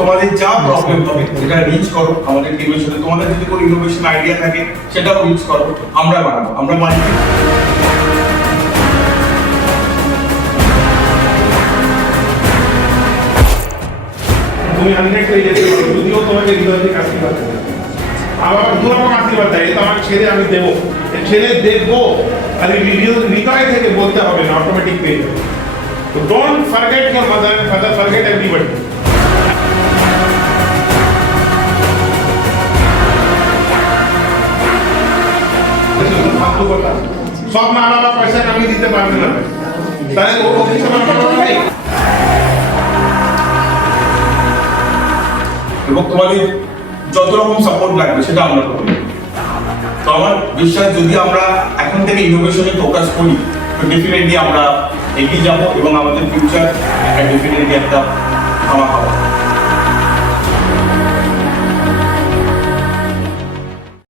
তোমাদের যা প্রবলেম হবে সেটা রিচ করো আমাদের টিমের সাথে। তোমাদের যদি কোনো ইনোভেশন আইডিয়া থাকে সেটাও রিচ করো, আমরা বানাবো, আমরা মার্কেটিং। তুমি 100 হয়ে যেতে পারো যদিও তোমাকে হৃদয় থেকে আশীর্বাদ দেবে। আবার দু রকম আশীর্বাদ দেয়, এটা আমার ছেলে আমি দেবো, ছেলে দেখবো, আর হৃদয় থেকে বলতে হবে না, অটোমেটিক পেয়ে যাবে। তো don't forget your mother, father forget everybody. সব মা বাবা পয়সা আমি দিতে পারবে না, তাহলে ও কিছু নেই। এবং তোমাদের যত রকম সাপোর্ট লাগবে সেটা আমরা করবো। তো আমার বিশ্বাস যদি আমরা এখন থেকে ইনোভেশনে ফোকাস করি তো ডেফিনেটলি আমরা এগিয়ে যাবো এবং আমাদের ফিউচার একটা ডেফিনেটলি একটা খাওয়া